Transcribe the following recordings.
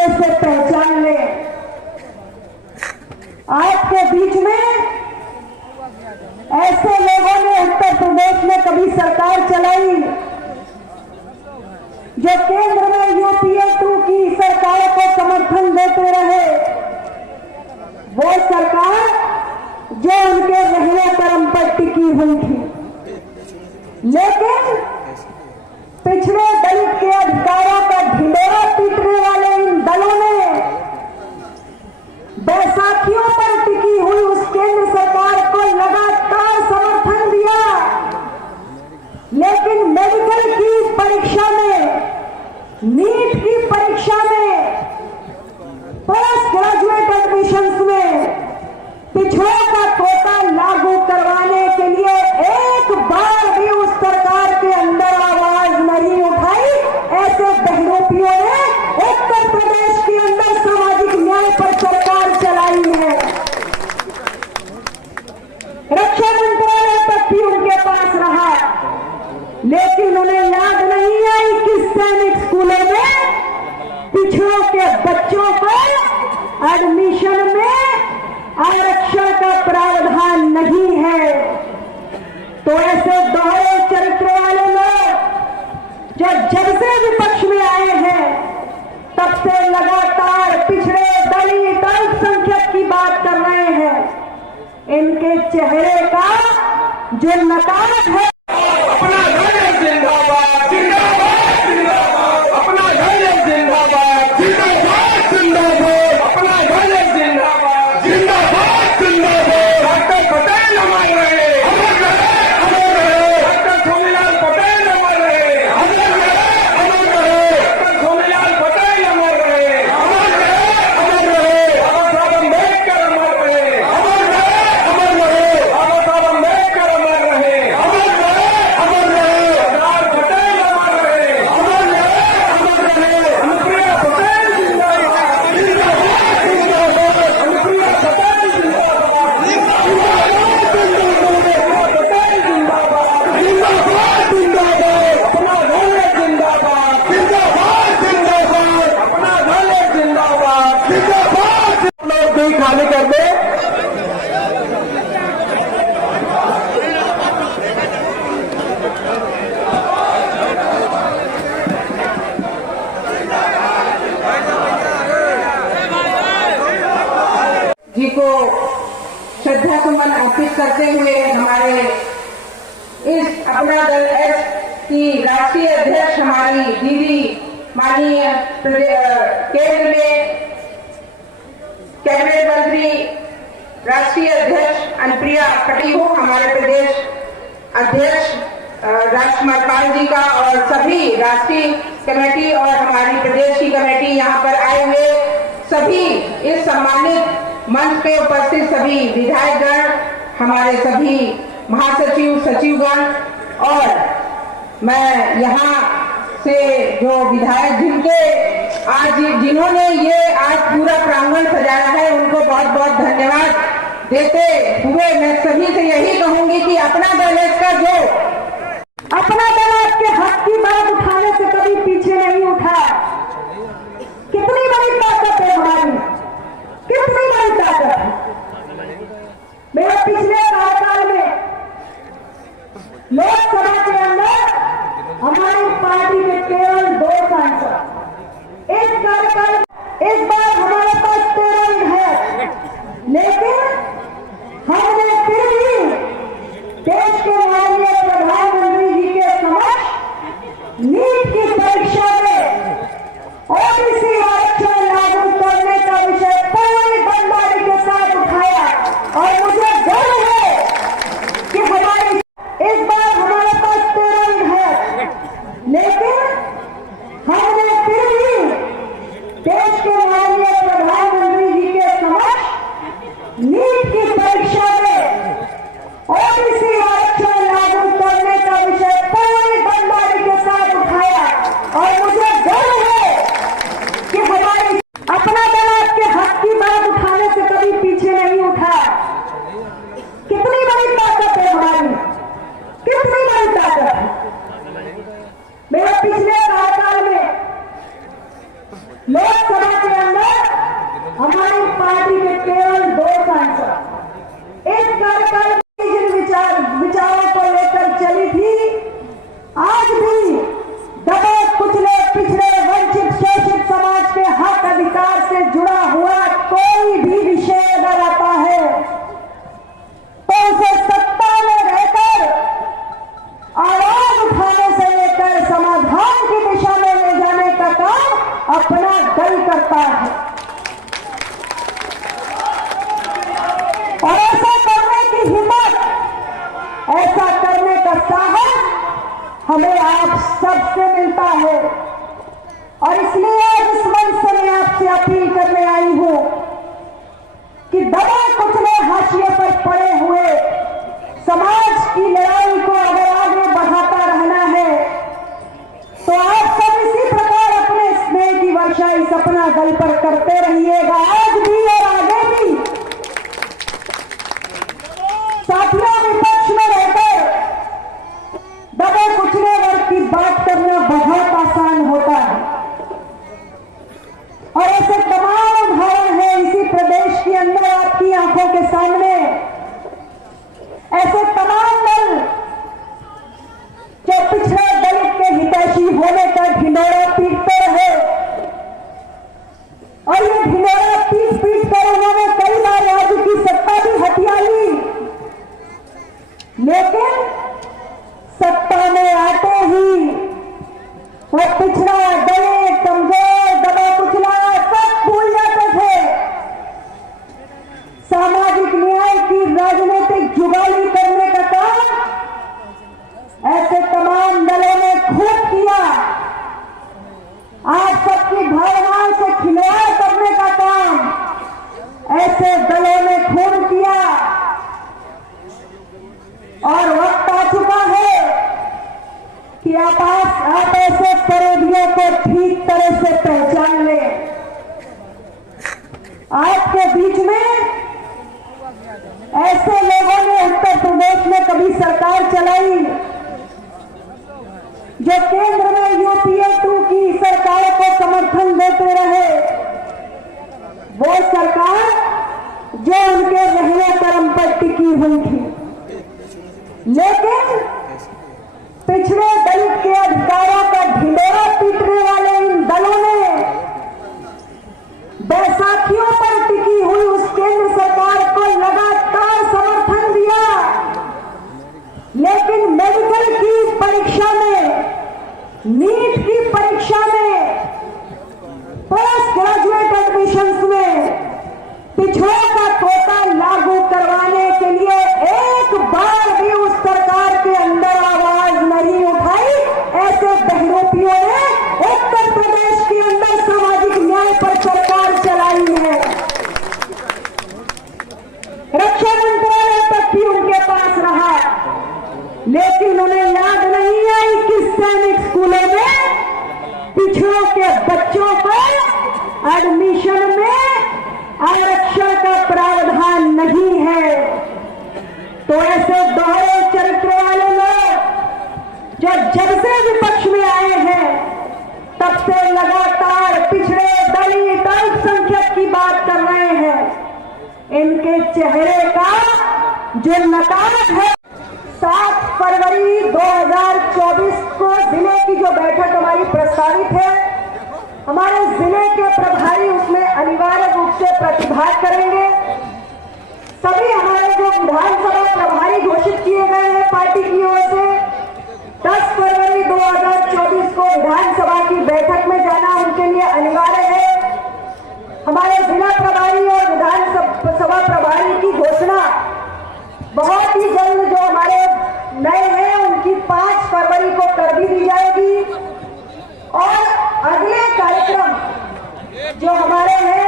चेहरे से पहचान ले। आपके बीच में ऐसे लोगों ने उत्तर प्रदेश में कभी सरकार चलाई जो केंद्र में यूपीए 2 की सरकार को समर्थन देते रहे, वो सरकार जो उनके रहने परम पर टिकी हुई थी। लेकिन पिछड़े दलित के अधिकारों का ढिंढोरा पीटने वाले इन दलों ने बैसाखियों पर टिकी हुई उस केंद्र सरकार को लगातार समर्थन दिया। लेकिन मेडिकल की परीक्षा में, नीट की परीक्षा में, पोस्ट ग्रेजुएट एडमिशंस में पिछड़ों का कोटा लागू करवाने के लिए एक बार भी उस सरकार के अंदर आवाज नहीं उठाई। ऐसे बहनोपियों ने उत्तर प्रदेश के अंदर सामाजिक न्याय पर सरकार चलाई है। रक्षा मंत्रालय तक भी उनके पास रहा, लेकिन उन्हें याद नहीं आई कि सैनिक स्कूलों में पिछड़ों के बच्चों को एडमिशन में आरक्षण का प्रावधान नहीं है। तो ऐसे दोहरे चरित्र वाले लोग जो जब से विपक्ष में आए हैं तब से लगातार पिछड़े, दलित, अल्पसंख्यक की बात कर रहे हैं, इनके चेहरे का जो नकाब है, अपना घर जिंदाबाद, जिंदाबाद, जिंदाबाद, अपना घर जिंदाबाद, जिंदाबाद, जिंदाबाद, अपना घर जिंदाबाद, जिंदाबाद, जिंदाबाद, डॉक्टर पटेल अमर रहे, अमर रहे, अमर रहे, डॉक्टर सोनीलाल पटेल अमर रहे, अमर रहे, अमर रहे, डॉक्टर सोनीलाल पटेल अमर रहे, अमर रहे, अमर रहे, बाबा साहब अम्बेडकर अमर रहे, अमर रहे, अमर रहे, बाबा साहब अम्बेडकर अमर रहे, अमर रहे, अमर रहे, सरदार पटेल अमर रहे, अमर रहे, अमर रहे, अनुप्रिया पटेल जिंदाबाद, जिंदाबाद, जिंदाबाद, अनुप्रिया पटेल जिंदाबाद, जिंदाबाद, जिंदाबाद, पटेल जिंदाबाद, जिंदाबाद, जिंदाबाद, अपना घर जिंदाबाद, जिंदाबाद, जिंदाबाद, अपना घर जिंदाबाद, जिंदाबाद। लोग भी खाली कर दे। जी को श्रद्धा सुमन अर्पित करते हुए हमारे इस अपना दल एस की राष्ट्रीय अध्यक्ष हमारी दीदी माननीय केंद्र में कैबिनेट मंत्री राष्ट्रीय अध्यक्ष अनुप्रिया पटेल को, हमारे प्रदेश अध्यक्ष राजकुमार पाल जी का और सभी राष्ट्रीय कमेटी और हमारी प्रदेश की कमेटी यहाँ पर आए हुए सभी इस सम्मानित मंच पे उपस्थित सभी विधायकगण, हमारे सभी महासचिव, सचिवगण और मैं यहाँ से जो विधायक जिन्होंने ये आज पूरा प्रांगण सजाया है, उनको बहुत बहुत धन्यवाद देते हुए मैं सभी से यही कहूंगी कि अपना दल का जो अपना दल आपके हक की बात उठाने से कभी पीछे नहीं उठा। कितनी बड़ी ताकत है हमारी, कितनी बड़ी ताकत है। मेरे पिछले कार्यकाल में लोकसभा के अंदर हमारी पार्टी के केवल 2 सांसद, इस कार्यकाल इस बार हमारे पास 13 है, लेकिन हमने फिर भी देश के माननीय प्रधानमंत्री जी के समक्ष साहस हमें आप सबसे मिलता है। और इसलिए आज इस मंच से मैं आपसे अपील करने आई हूं कि दबे कुचले हाशिए पर पड़े हुए समाज की लड़ाई को अगर आगे बढ़ाता रहना है तो आप सब इसी प्रकार अपने स्नेह की वर्षा इस अपना दल पर करते रहिएगा, आज भी और आगे भी। साथियों, विपक्ष में रहकर दबे कुचले वर्ग की बात करना बहुत आसान होता है और ऐसे तमाम उदाहरण हैं इसी प्रदेश के अंदर आपकी आंखों के सामने। ऐसे तमाम दल जो पिछड़े दलित के हितैषी होने का ढिंढोरा पीटते रहे और ये ढिंढोरा पीट कर उन्होंने कई बार राज्य की सत्ता भी हथिया ली, लेकिन सत्ता में आते ही वो पिछड़ा दलित कमजोर दबा कुचला सब भूल जाते थे। सामाजिक न्याय की राजनीतिक जुगाली करने का काम ऐसे तमाम दलों ने खूब किया। आप सबकी भावनाओं से खिलवाड़ करने का काम ऐसे दलों ने खूब किया और वक्त आ चुका है कि आप ऐसे फरेबियों को ठीक तरह से पहचान लें। आपके बीच में ऐसे लोगों ने उत्तर प्रदेश में कभी सरकार चलाई जो केंद्र में यूपीए 2 की सरकार को समर्थन देते रहे, वो सरकार जो उनके रहने कर्म पर टिकी हुई थी। लेकिन पिछड़े दलित के अधिकारों का ढिंढोरा पीटने वाले इन दलों ने बैसाखियों पर टिकी हुई उस केंद्र सरकार को लगातार समर्थन दिया, लेकिन मेडिकल की परीक्षा में, नीट की परीक्षा में, पोस्ट ग्रेजुएट एडमिशंस में पिछड़ों का कोटा लागू करवाने के लिए एक बार भी उस सरकार के अंदर आवाज नहीं उठाई। ऐसे बहरूपियों ने उत्तर प्रदेश के अंदर सामाजिक न्याय पर सरकार चलाई है। रक्षा मंत्रालय तक भी उनके पास रहा, लेकिन उन्हें याद नहीं आई कि सैनिक स्कूलों में पिछड़ों के बच्चों को एडमिशन में आरक्षण का प्रावधान नहीं है। तो ऐसे दोहरे चरित्र वाले लोग जो जब से विपक्ष में आए हैं तब से लगातार पिछड़े दलित अल्पसंख्यक की बात कर रहे हैं, इनके चेहरे का जो नकाब है। 7 फरवरी 2024 को जिले की जो बैठक हमारी प्रस्तावित है, हमारे जिले के प्रभारी उसमें अनिवार्य रूप से प्रतिभाग करेंगे। सभी हमारे जो विधानसभा प्रभारी घोषित किए गए हैं पार्टी की ओर से 10 फरवरी 2024 को विधानसभा की बैठक में जाना उनके लिए अनिवार्य है। हमारे जिला प्रभारी और विधानसभा प्रभारी की घोषणा बहुत ही जल्द जो हमारे नए हैं उनकी 5 फरवरी को कर भी दी जाएगी। और अगले कार्यक्रम जो हमारे हैं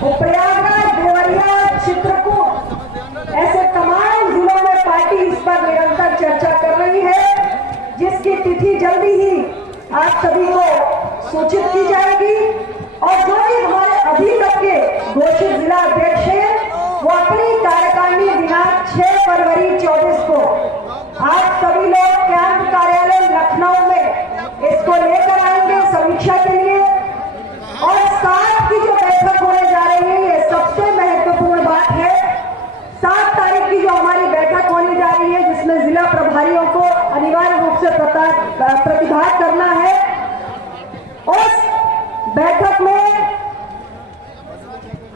वो प्रयागराज, देवरिया, चित्रकूट ऐसे तमाम जिलों में पार्टी इस पर निरंतर चर्चा कर रही है, जिसकी तिथि जल्दी ही आप सभी को सूचित की जाएगी। और जो भी हमारे अभी तक के घोषित जिला अध्यक्ष हैं वो अपनी कार्यकारिणी दिनांक 6 फरवरी 24 को आप सभी लोग कैंप कार्यालय लखनऊ में इसको लेकर आएंगे समीक्षा के लिए। और 7 की जो बैठक होने जा रही है, ये सबसे महत्वपूर्ण बात है। 7 तारीख की जो हमारी बैठक होने जा रही है, जिसमें जिला प्रभारियों को अनिवार्य रूप से प्रतिभाग करना है। उस बैठक में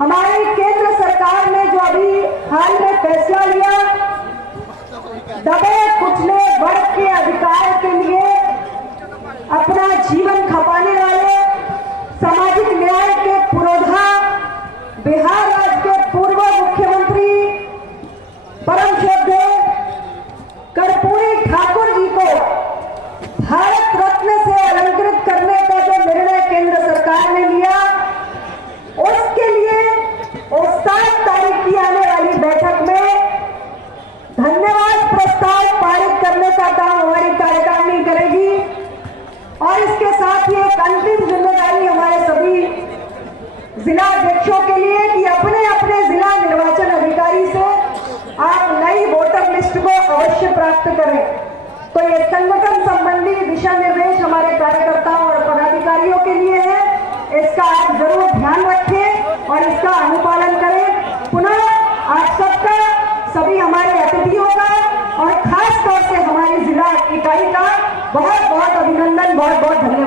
हमारी केंद्र सरकार ने जो अभी हाल में फैसला लिया, दबे कुचले वर्ग के अधिकार के लिए अपना जीवन खपाने वाले सामाजिक न्याय के पुरोधा बिहार राज्य के पूर्व मुख्यमंत्री परम श्रद्धेय कर्पूरी ठाकुर जी जिला अध्यक्षों के लिए कि अपने अपने जिला निर्वाचन अधिकारी से आप नई वोटर लिस्ट को अवश्य प्राप्त करें। तो ये संगठन संबंधी दिशा निर्देश हमारे कार्यकर्ताओं और पदाधिकारियों के लिए है, इसका आप जरूर ध्यान रखें और इसका अनुपालन करें। पुनः आप सबका, सभी हमारे अतिथियों का और खास तौर से हमारी जिला इकाई का बहुत बहुत अभिनंदन, बहुत बहुत धन्यवाद।